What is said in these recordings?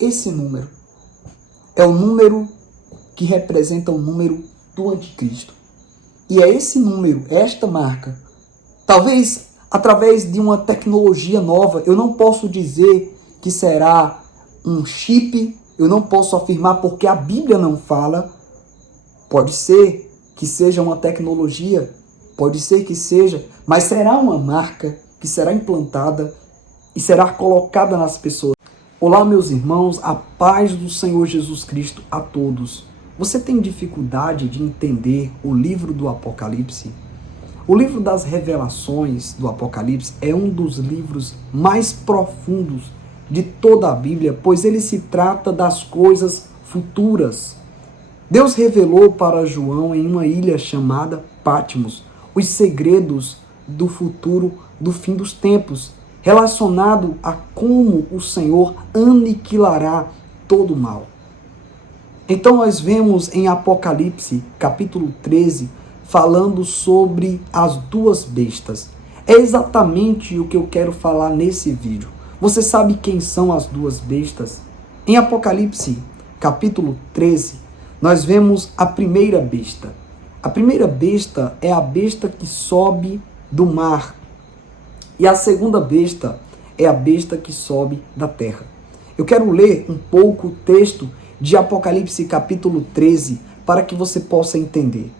esse número. É o número que representa o número do anticristo. E é esse número, esta marca. Talvez através de uma tecnologia nova, eu não posso dizer que será um chip, eu não posso afirmar porque a Bíblia não fala. Pode ser que seja uma tecnologia, pode ser que seja, mas será uma marca que será implantada e será colocada nas pessoas. Olá, meus irmãos, a paz do Senhor Jesus Cristo a todos. Você tem dificuldade de entender o livro do Apocalipse? O livro das revelações do Apocalipse é um dos livros mais profundos de toda a Bíblia, pois ele se trata das coisas futuras. Deus revelou para João em uma ilha chamada Patmos os segredos do futuro do fim dos tempos, relacionado a como o Senhor aniquilará todo o mal. Então nós vemos em Apocalipse, capítulo 13, falando sobre as duas bestas. É exatamente o que eu quero falar nesse vídeo. Você sabe quem são as duas bestas? Em Apocalipse, capítulo 13, nós vemos a primeira besta. A primeira besta é a besta que sobe do mar. E a segunda besta é a besta que sobe da terra. Eu quero ler um pouco o texto de Apocalipse capítulo 13 para que você possa entender.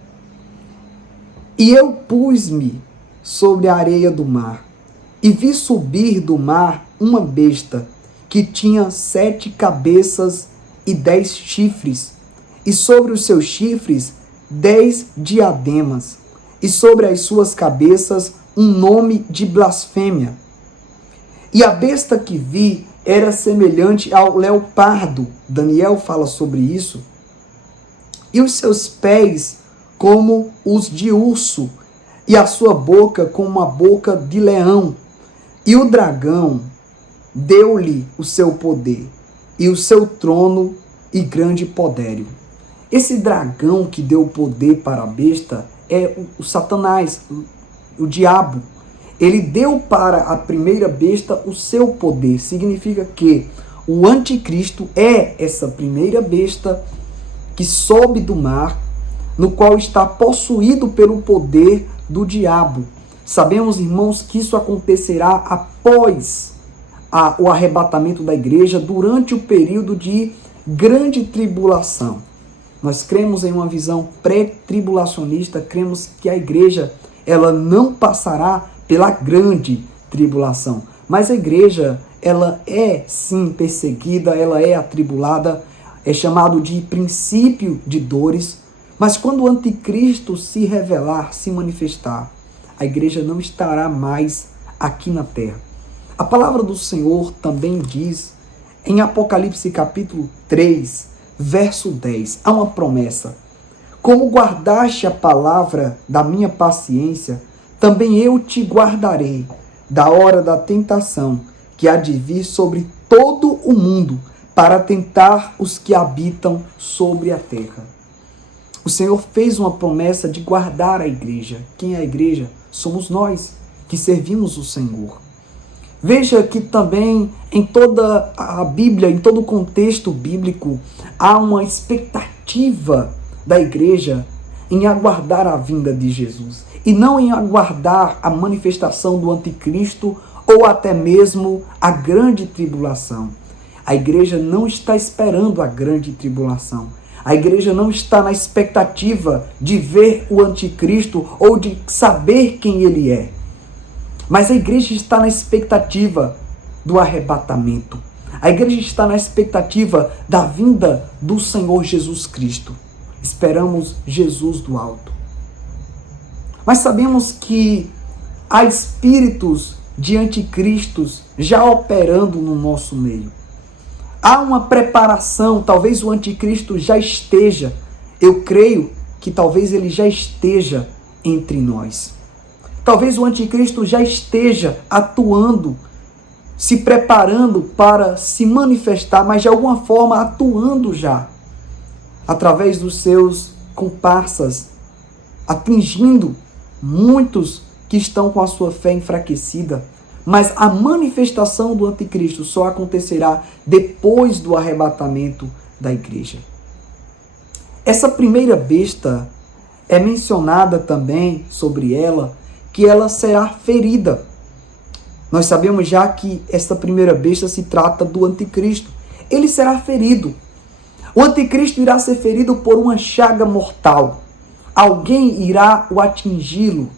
E eu pus-me sobre a areia do mar e vi subir do mar uma besta que tinha 7 cabeças e 10 chifres, e sobre os seus chifres 10 diademas, e sobre as suas cabeças um nome de blasfêmia. E a besta que vi era semelhante ao leopardo. Daniel fala sobre isso. E os seus pés como os de urso, e a sua boca como uma boca de leão. E o dragão deu-lhe o seu poder, e o seu trono e grande poderio. Esse dragão que deu poder para a besta é o Satanás, o diabo. Ele deu para a primeira besta o seu poder. Significa que o anticristo é essa primeira besta que sobe do mar, no qual está possuído pelo poder do diabo. Sabemos, irmãos, que isso acontecerá após o arrebatamento da igreja, durante o período de grande tribulação. Nós cremos em uma visão pré-tribulacionista, cremos que a igreja ela não passará pela grande tribulação. Mas a igreja, ela é sim perseguida, ela é atribulada, é chamado de princípio de dores. Mas quando o anticristo se revelar, se manifestar, a igreja não estará mais aqui na terra. A palavra do Senhor também diz, em Apocalipse capítulo 3, verso 10, há uma promessa. Como guardaste a palavra da minha paciência, também eu te guardarei da hora da tentação, que há de vir sobre todo o mundo, para tentar os que habitam sobre a terra. O Senhor fez uma promessa de guardar a igreja. Quem é a igreja? Somos nós, que servimos o Senhor. Veja que também em toda a Bíblia, em todo o contexto bíblico, há uma expectativa da igreja em aguardar a vinda de Jesus. E não em aguardar a manifestação do anticristo ou até mesmo a grande tribulação. A igreja não está esperando a grande tribulação. A igreja não está na expectativa de ver o anticristo ou de saber quem ele é. Mas a igreja está na expectativa do arrebatamento. A igreja está na expectativa da vinda do Senhor Jesus Cristo. Esperamos Jesus do alto. Mas sabemos que há espíritos de anticristos já operando no nosso meio. Há uma preparação, talvez o anticristo já esteja, eu creio que talvez ele já esteja entre nós. Talvez o anticristo já esteja atuando, se preparando para se manifestar, mas de alguma forma atuando já, através dos seus comparsas, atingindo muitos que estão com a sua fé enfraquecida, Mas a manifestação do anticristo só acontecerá depois do arrebatamento da igreja. Essa primeira besta é mencionada também sobre ela, que ela será ferida. Nós sabemos já que essa primeira besta se trata do anticristo. Ele será ferido. O anticristo irá ser ferido por uma chaga mortal. Alguém irá o atingi-lo.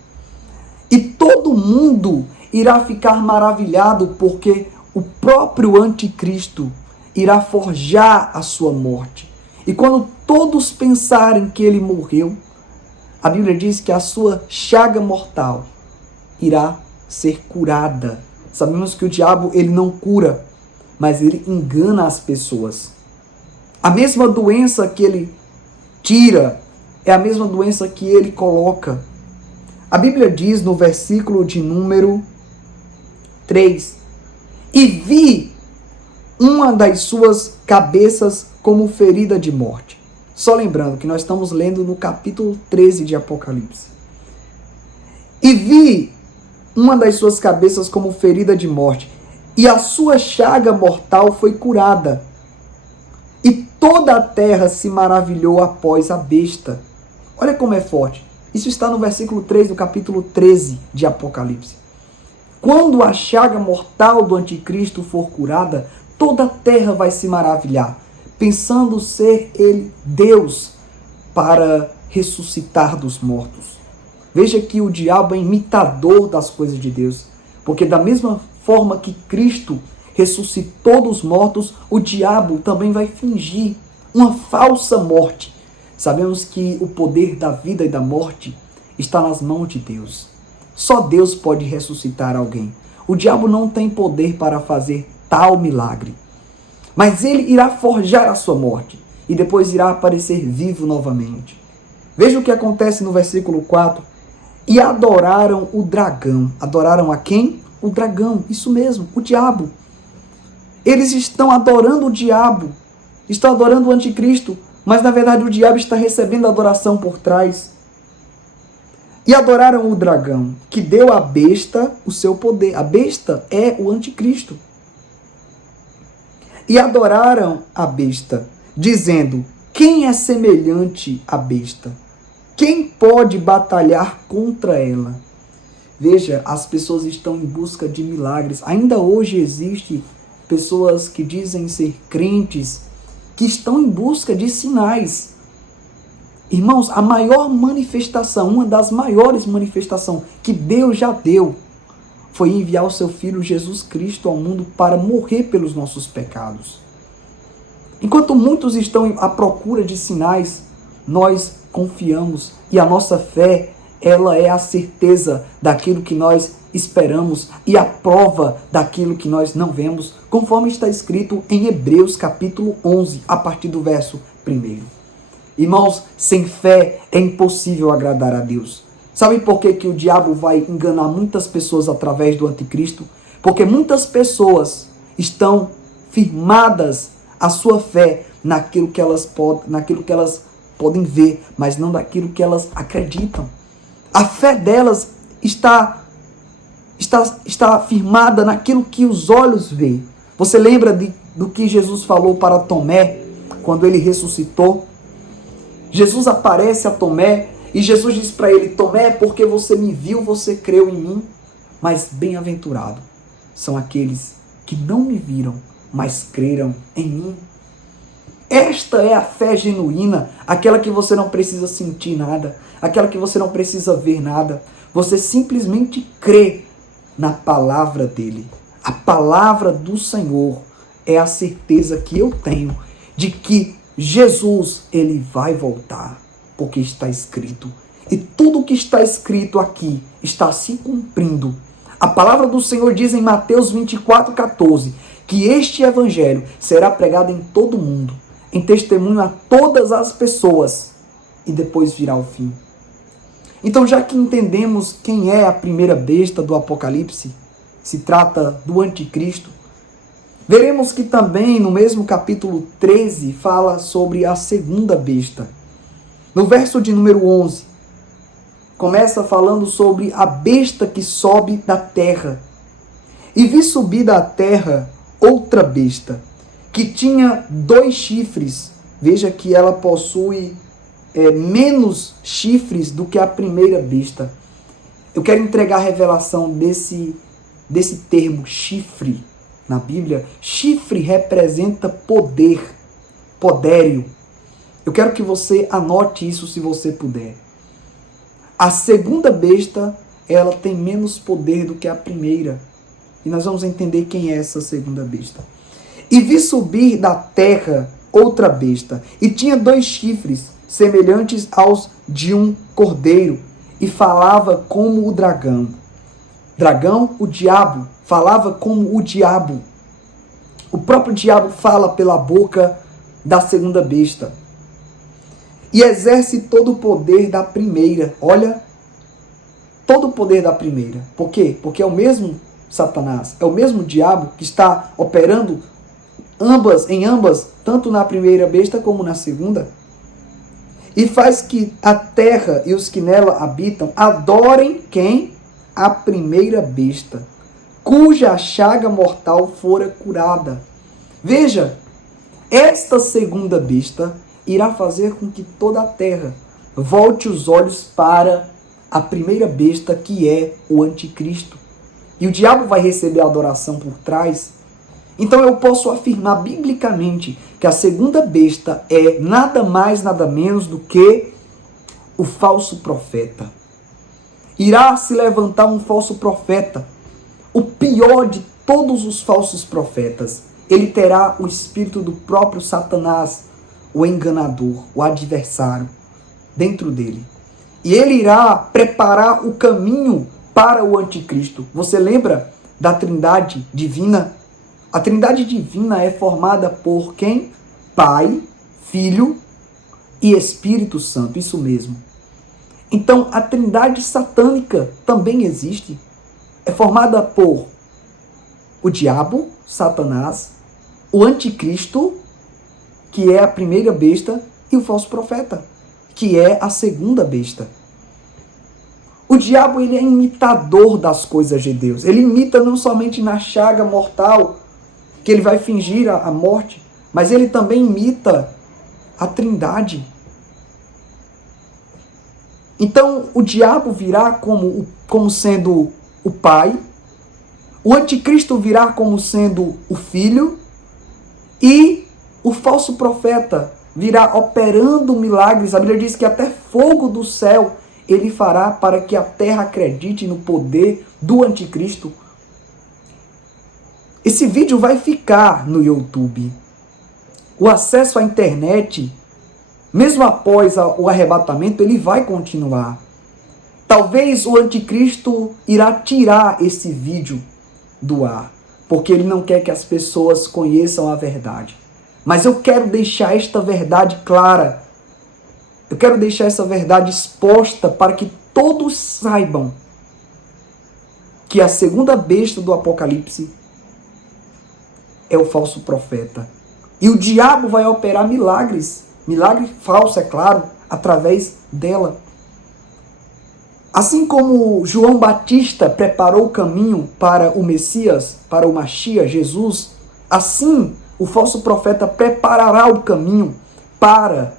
E todo mundo irá ficar maravilhado, porque o próprio anticristo irá forjar a sua morte. E quando todos pensarem que ele morreu, a Bíblia diz que a sua chaga mortal irá ser curada. Sabemos que o diabo, ele não cura, mas ele engana as pessoas. A mesma doença que ele tira é a mesma doença que ele coloca. A Bíblia diz no versículo de número 3: e vi uma das suas cabeças como ferida de morte. Só lembrando que nós estamos lendo no capítulo 13 de Apocalipse. E vi uma das suas cabeças como ferida de morte, e a sua chaga mortal foi curada. E toda a terra se maravilhou após a besta. Olha como é forte. Isso está no versículo 3 do capítulo 13 de Apocalipse. Quando a chaga mortal do anticristo for curada, toda a terra vai se maravilhar, pensando ser ele Deus para ressuscitar dos mortos. Veja que o diabo é imitador das coisas de Deus, porque da mesma forma que Cristo ressuscitou dos mortos, o diabo também vai fingir uma falsa morte. Sabemos que o poder da vida e da morte está nas mãos de Deus. Só Deus pode ressuscitar alguém. O diabo não tem poder para fazer tal milagre. Mas ele irá forjar a sua morte e depois irá aparecer vivo novamente. Veja o que acontece no versículo 4. E adoraram o dragão. Adoraram a quem? O dragão, isso mesmo, o diabo. Eles estão adorando o diabo, estão adorando o anticristo, mas na verdade o diabo está recebendo adoração por trás. E adoraram o dragão, que deu à besta o seu poder. A besta é o anticristo. E adoraram a besta, dizendo: quem é semelhante à besta? Quem pode batalhar contra ela? Veja, as pessoas estão em busca de milagres. Ainda hoje existe pessoas que dizem ser crentes, que estão em busca de sinais. Irmãos, a maior manifestação, uma das maiores manifestações que Deus já deu, foi enviar o seu Filho Jesus Cristo ao mundo para morrer pelos nossos pecados. Enquanto muitos estão à procura de sinais, nós confiamos, e a nossa fé, ela é a certeza daquilo que nós esperamos e a prova daquilo que nós não vemos, conforme está escrito em Hebreus capítulo 11, a partir do verso 1. Irmãos, sem fé é impossível agradar a Deus. Sabe por que o diabo vai enganar muitas pessoas através do anticristo? Porque muitas pessoas estão firmadas a sua fé naquilo que elas podem ver, mas não naquilo que elas acreditam. A fé delas está firmada naquilo que os olhos veem. Você lembra do que Jesus falou para Tomé quando ele ressuscitou? Jesus aparece a Tomé e Jesus diz para ele: Tomé, porque você me viu, você creu em mim. Mas bem-aventurado são aqueles que não me viram, mas creram em mim. Esta é a fé genuína, aquela que você não precisa sentir nada, aquela que você não precisa ver nada. Você simplesmente crê na palavra dele. A palavra do Senhor é a certeza que eu tenho de que Jesus, ele vai voltar, porque está escrito. E tudo que está escrito aqui está se cumprindo. A palavra do Senhor diz em Mateus 24:14, que este evangelho será pregado em todo o mundo, em testemunho a todas as pessoas, e depois virá o fim. Então, já que entendemos quem é a primeira besta do Apocalipse, se trata do anticristo, veremos que também no mesmo capítulo 13 fala sobre a segunda besta. No verso de número 11, começa falando sobre a besta que sobe da terra. E vi subir da terra outra besta, que tinha 2 chifres. Veja que ela possui menos chifres do que a primeira besta. Eu quero entregar a revelação desse termo chifre na Bíblia. Chifre representa poder, podério. Eu quero que você anote isso se você puder. A segunda besta, ela tem menos poder do que a primeira. E nós vamos entender quem é essa segunda besta. E vi subir da terra outra besta, e tinha 2 chifres, semelhantes aos de um cordeiro, e falava como o dragão. Dragão, o diabo, falava como o diabo. O próprio diabo fala pela boca da segunda besta. E exerce todo o poder da primeira. Olha, todo o poder da primeira. Por quê? Porque é o mesmo Satanás, é o mesmo diabo que está operando em ambas, tanto na primeira besta como na segunda. E faz que a terra e os que nela habitam adorem quem? A primeira besta, cuja chaga mortal fora curada. Veja, esta segunda besta irá fazer com que toda a terra volte os olhos para a primeira besta, que é o anticristo. E o diabo vai receber a adoração por trás. Então eu posso afirmar biblicamente que a segunda besta é nada mais, nada menos do que o falso profeta. Irá se levantar um falso profeta, o pior de todos os falsos profetas. Ele terá o espírito do próprio Satanás, o enganador, o adversário, dentro dele. E ele irá preparar o caminho para o anticristo. Você lembra da Trindade divina? A Trindade divina é formada por quem? Pai, Filho e Espírito Santo, isso mesmo. Então, a Trindade satânica também existe. É formada por o diabo, Satanás, o anticristo, que é a primeira besta, e o falso profeta, que é a segunda besta. O diabo, ele é imitador das coisas de Deus. Ele imita não somente na chaga mortal, que ele vai fingir a morte, mas ele também imita a Trindade. Então, o diabo virá como sendo o Pai, o anticristo virá como sendo o Filho, e o falso profeta virá operando milagres. A Bíblia diz que até fogo do céu ele fará para que a terra acredite no poder do anticristo. Esse vídeo vai ficar no YouTube. O acesso à internet, mesmo após o arrebatamento, ele vai continuar. Talvez o anticristo irá tirar esse vídeo do ar, porque ele não quer que as pessoas conheçam a verdade. Mas eu quero deixar esta verdade clara. Eu quero deixar essa verdade exposta para que todos saibam que a segunda besta do Apocalipse é o falso profeta. E o diabo vai operar milagres. Milagre falso, é claro, através dela. Assim como João Batista preparou o caminho para o Messias, para o Mashiach, Jesus, assim o falso profeta preparará o caminho para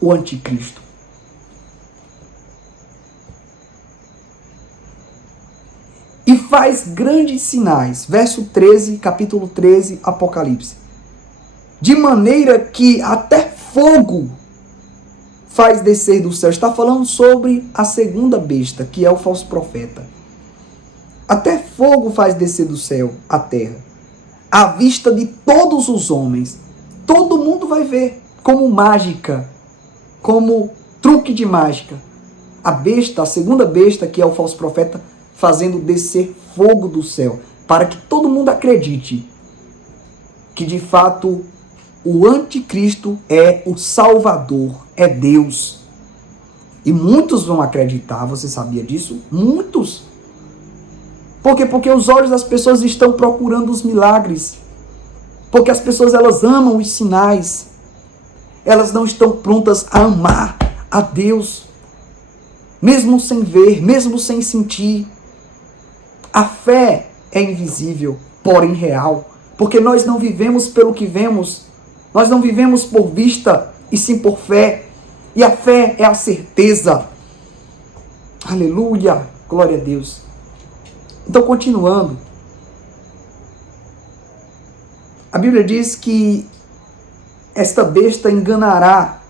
o anticristo. E faz grandes sinais. Verso 13, capítulo 13, Apocalipse. De maneira que até fogo faz descer do céu. Está falando sobre a segunda besta, que é o falso profeta. Até fogo faz descer do céu a terra, à vista de todos os homens. Todo mundo vai ver, como mágica, como truque de mágica. A besta, a segunda besta, que é o falso profeta, fazendo descer fogo do céu, para que todo mundo acredite que de fato o anticristo é o Salvador, é Deus. E muitos vão acreditar, você sabia disso? Muitos. Por quê? Porque os olhos das pessoas estão procurando os milagres. Porque as pessoas, elas amam os sinais. Elas não estão prontas a amar a Deus. Mesmo sem ver, mesmo sem sentir. A fé é invisível, porém real. Porque nós não vivemos pelo que vemos. Nós não vivemos por vista, e sim por fé. E a fé é a certeza. Aleluia! Glória a Deus. Então, continuando. A Bíblia diz que esta besta enganará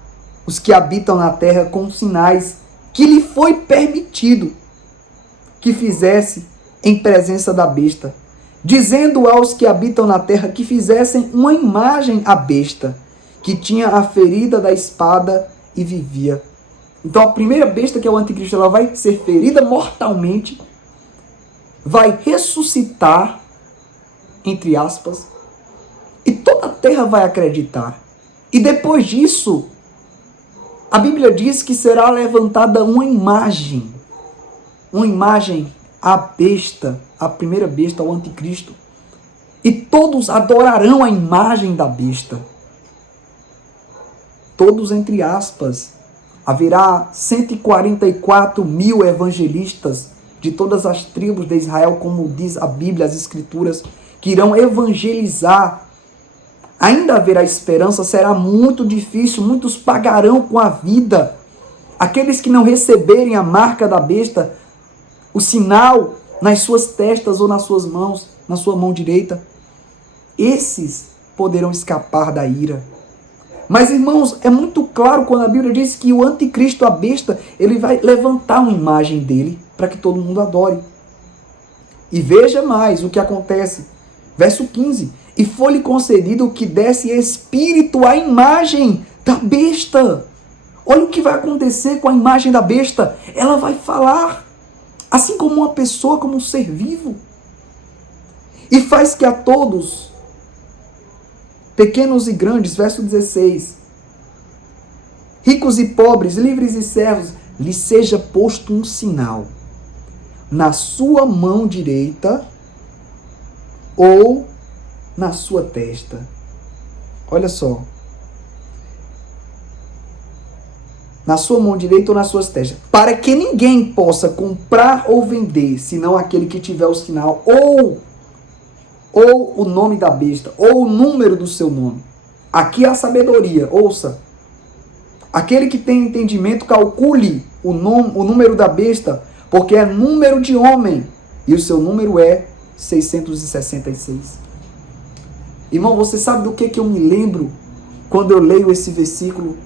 os que habitam na terra com sinais que lhe foi permitido que fizesse em presença da besta, dizendo aos que habitam na terra que fizessem uma imagem à besta, que tinha a ferida da espada e vivia. Então a primeira besta, que é o anticristo, ela vai ser ferida mortalmente, vai ressuscitar, entre aspas, e toda a terra vai acreditar. E depois disso, a Bíblia diz que será levantada uma imagem à besta, a primeira besta, ao anticristo. E todos adorarão a imagem da besta. Todos entre aspas. Haverá 144 mil evangelistas de todas as tribos de Israel, como diz a Bíblia, as Escrituras, que irão evangelizar. Ainda haverá esperança, será muito difícil, muitos pagarão com a vida. Aqueles que não receberem a marca da besta, o sinal nas suas testas ou nas suas mãos, na sua mão direita, esses poderão escapar da ira. Mas, irmãos, é muito claro quando a Bíblia diz que o anticristo, a besta, ele vai levantar uma imagem dele para que todo mundo adore. E veja mais o que acontece. Verso 15. E foi-lhe concedido que desse espírito à imagem da besta. Olha o que vai acontecer com a imagem da besta. Ela vai falar, assim como uma pessoa, como um ser vivo. E faz que a todos, pequenos e grandes, verso 16, ricos e pobres, livres e servos, lhe seja posto um sinal na sua mão direita ou na sua testa. Olha só. Na sua mão direita ou nas suas testas. Para que ninguém possa comprar ou vender, senão aquele que tiver o sinal ou o nome da besta, ou o número do seu nome. Aqui é a sabedoria, ouça. Aquele que tem entendimento, calcule o número da besta, porque é número de homem, e o seu número é 666. Irmão, você sabe do que eu me lembro quando eu leio esse versículo?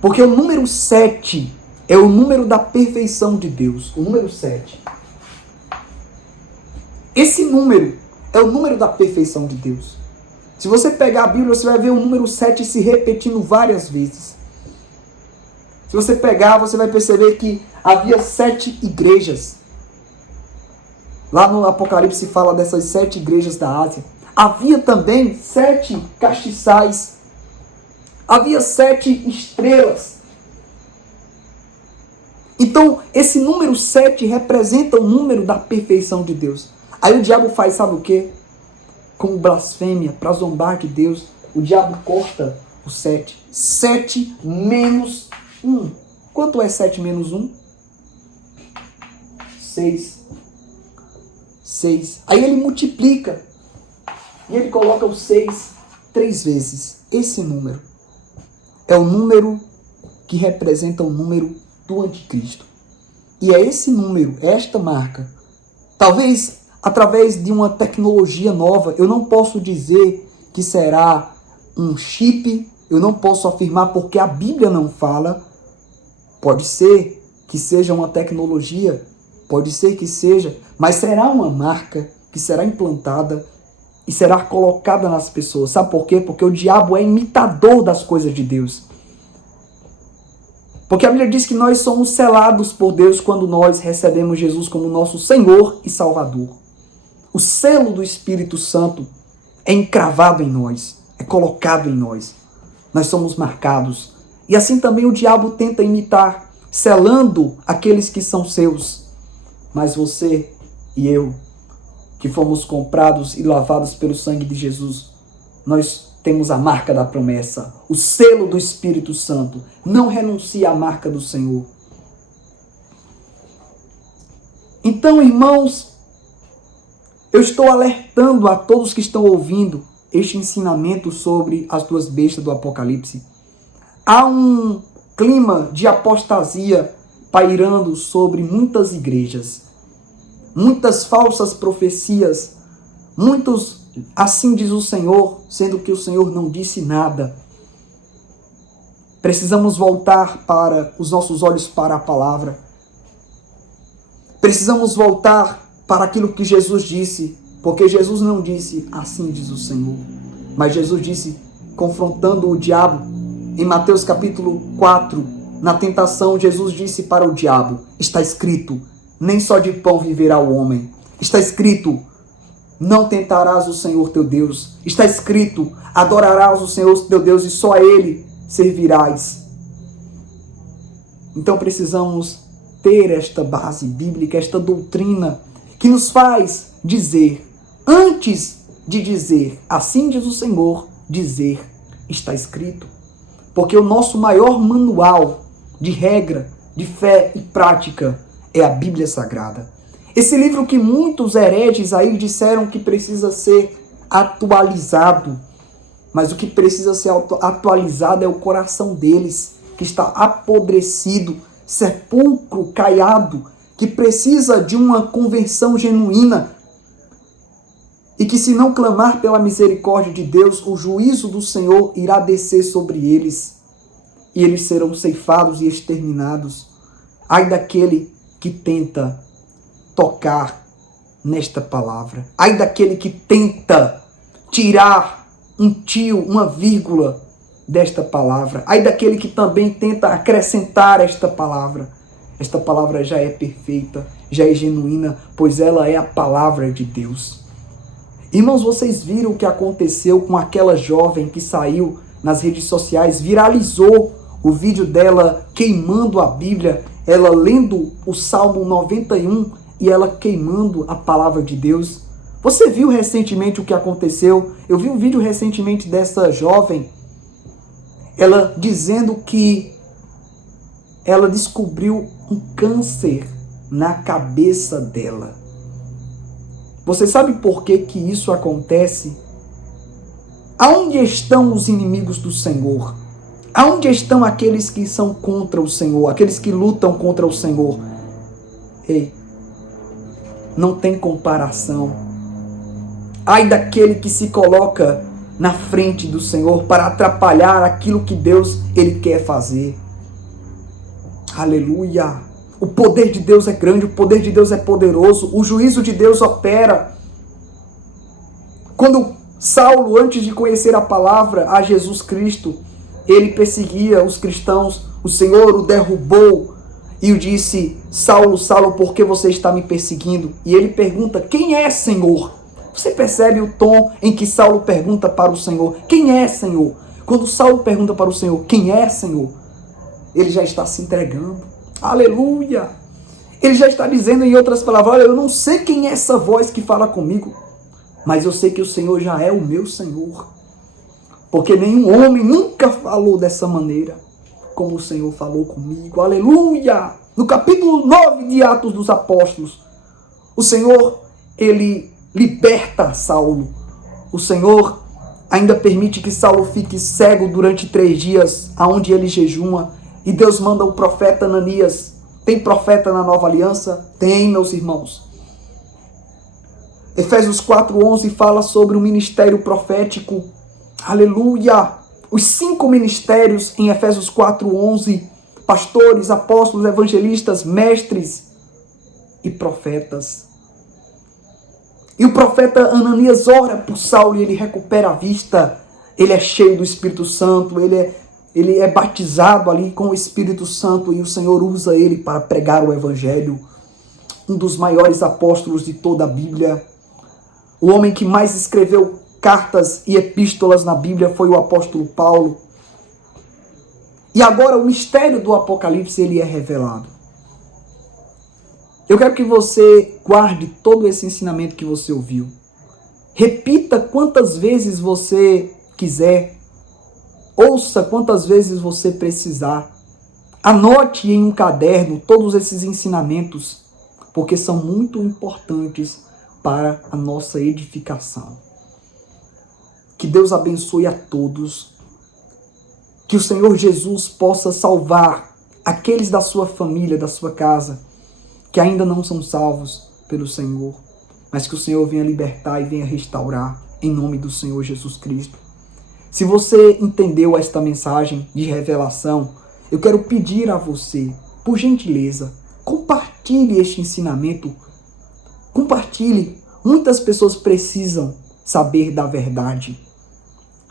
Porque o número 7 é o número da perfeição de Deus. O número 7. Esse número é o número da perfeição de Deus. Se você pegar a Bíblia, você vai ver o número 7 se repetindo várias vezes. Se você pegar, você vai perceber que havia 7 igrejas. Lá no Apocalipse fala dessas 7 igrejas da Ásia. Havia também 7 castiçais. Havia 7 estrelas. Então, esse número 7 representa o número da perfeição de Deus. Aí o diabo faz, sabe o quê? Como blasfêmia, para zombar de Deus, o diabo corta o 7. 7 menos 1. Quanto é 7 menos 1? 6. 6. Aí ele multiplica. E ele coloca o 6 3 vezes. Esse número é o número que representa o número do anticristo. E é esse número, esta marca. Talvez através de uma tecnologia nova, eu não posso dizer que será um chip, eu não posso afirmar porque a Bíblia não fala. Pode ser que seja uma tecnologia, pode ser que seja, mas será uma marca que será implantada e será colocada nas pessoas. Sabe por quê? Porque o diabo é imitador das coisas de Deus. Porque a Bíblia diz que nós somos selados por Deus quando nós recebemos Jesus como nosso Senhor e Salvador. O selo do Espírito Santo é encravado em nós, é colocado em nós. Nós somos marcados. E assim também o diabo tenta imitar, selando aqueles que são seus. Mas você e eu, que fomos comprados e lavados pelo sangue de Jesus, nós temos a marca da promessa, o selo do Espírito Santo. Não renuncie à marca do Senhor. Então, irmãos, Eu estou alertando a todos que estão ouvindo este ensinamento sobre as duas bestas do Apocalipse. Há um clima de apostasia pairando sobre muitas igrejas. Muitas falsas profecias, muitos, assim diz o Senhor, sendo que o Senhor não disse nada. Precisamos voltar para os nossos olhos para a palavra. Precisamos voltar para aquilo que Jesus disse, porque Jesus não disse, assim diz o Senhor, mas Jesus disse, confrontando o diabo, em Mateus capítulo 4, na tentação, Jesus disse para o diabo, está escrito, nem só de pão viverá o homem. Está escrito, não tentarás o Senhor teu Deus. Está escrito, adorarás o Senhor teu Deus e só a Ele servirás. Então precisamos ter esta base bíblica, esta doutrina, que nos faz dizer, antes de dizer, assim diz o Senhor, dizer, está escrito. Porque o nosso maior manual de regra, de fé e prática é a Bíblia Sagrada. Esse livro que muitos hereges aí disseram que precisa ser atualizado. Mas o que precisa ser atualizado é o coração deles, que está apodrecido, sepulcro, caiado, que precisa de uma conversão genuína e que, se não clamar pela misericórdia de Deus, o juízo do Senhor irá descer sobre eles e eles serão ceifados e exterminados. Ai daquele que tenta tocar nesta palavra. Ai daquele que tenta tirar um tio, uma vírgula desta palavra. Ai daquele que também tenta acrescentar esta palavra. Esta palavra já é perfeita, já é genuína, pois ela é a palavra de Deus. Irmãos, vocês viram o que aconteceu com aquela jovem que saiu nas redes sociais, viralizou o vídeo dela queimando a Bíblia, ela lendo o Salmo 91 e ela queimando a palavra de Deus. Você viu recentemente o que aconteceu? Eu vi um vídeo recentemente dessa jovem, ela dizendo que ela descobriu um câncer na cabeça dela. Você sabe por que que isso acontece? Aonde estão os inimigos do Senhor? Aonde estão aqueles que são contra o Senhor? Aqueles que lutam contra o Senhor? Ei, não tem comparação. Ai daquele que se coloca na frente do Senhor para atrapalhar aquilo que Deus ele quer fazer. Aleluia! O poder de Deus é grande, o poder de Deus é poderoso, o juízo de Deus opera. Quando Saulo, antes de conhecer a palavra, a Jesus Cristo, ele perseguia os cristãos, o Senhor o derrubou e o disse, Saulo, Saulo, por que você está me perseguindo? E ele pergunta, quem é Senhor? Você percebe o tom em que Saulo pergunta para o Senhor, quem é Senhor? Quando Saulo pergunta para o Senhor, quem é Senhor? Ele já está se entregando. Aleluia! Ele já está dizendo em outras palavras, olha, eu não sei quem é essa voz que fala comigo, mas eu sei que o Senhor já é o meu Senhor. Porque nenhum homem nunca falou dessa maneira como o Senhor falou comigo. Aleluia! No capítulo 9 de Atos dos Apóstolos, o Senhor, ele liberta Saulo. O Senhor ainda permite que Saulo fique cego durante 3 dias, aonde ele jejuma. E Deus manda o profeta Ananias. Tem profeta na nova aliança? Tem, meus irmãos. Efésios 4:11 fala sobre o ministério profético. Aleluia! Os 5 ministérios em Efésios 4:11. Pastores, apóstolos, evangelistas, mestres e profetas. E o profeta Ananias ora por Saulo e ele recupera a vista. Ele é cheio do Espírito Santo, ele é batizado ali com o Espírito Santo e o Senhor usa ele para pregar o Evangelho. Um dos maiores apóstolos de toda a Bíblia. O homem que mais escreveu cartas e epístolas na Bíblia foi o apóstolo Paulo. E agora o mistério do Apocalipse ele é revelado. Eu quero que você guarde todo esse ensinamento que você ouviu. Repita quantas vezes você quiser. Ouça quantas vezes você precisar. Anote em um caderno todos esses ensinamentos, porque são muito importantes para a nossa edificação. Que Deus abençoe a todos. Que o Senhor Jesus possa salvar aqueles da sua família, da sua casa, que ainda não são salvos pelo Senhor, mas que o Senhor venha libertar e venha restaurar, em nome do Senhor Jesus Cristo. Se você entendeu esta mensagem de revelação, eu quero pedir a você, por gentileza, compartilhe este ensinamento. Compartilhe. Muitas pessoas precisam saber da verdade.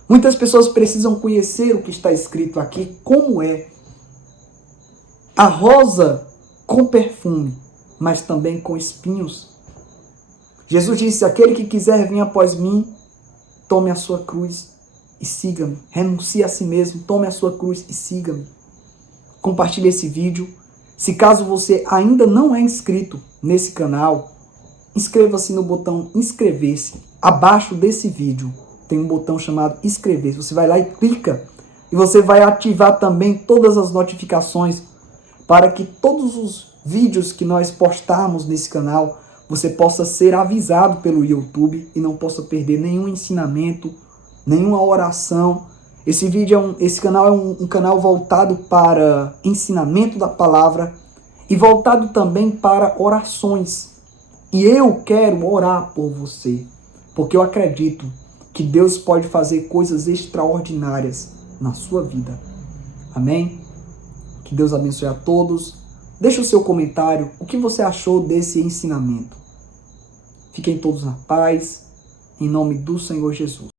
Muitas pessoas precisam conhecer o que está escrito aqui, como é a rosa com perfume, mas também com espinhos. Jesus disse: aquele que quiser vir após mim, tome a sua cruz e siga-me. Renuncie a si mesmo, tome a sua cruz e siga-me. Compartilhe esse vídeo. Se caso você ainda não é inscrito nesse canal, inscreva-se no botão inscrever-se. Abaixo desse vídeo tem um botão chamado inscrever-se. Você vai lá e clica. E você vai ativar também todas as notificações para que todos os vídeos que nós postarmos nesse canal, você possa ser avisado pelo YouTube e não possa perder nenhum ensinamento, nenhuma oração. Esse canal é um canal voltado para ensinamento da palavra e voltado também para orações. E eu quero orar por você, porque eu acredito que Deus pode fazer coisas extraordinárias na sua vida. Amém? Que Deus abençoe a todos. Deixe o seu comentário, o que você achou desse ensinamento. Fiquem todos na paz, em nome do Senhor Jesus.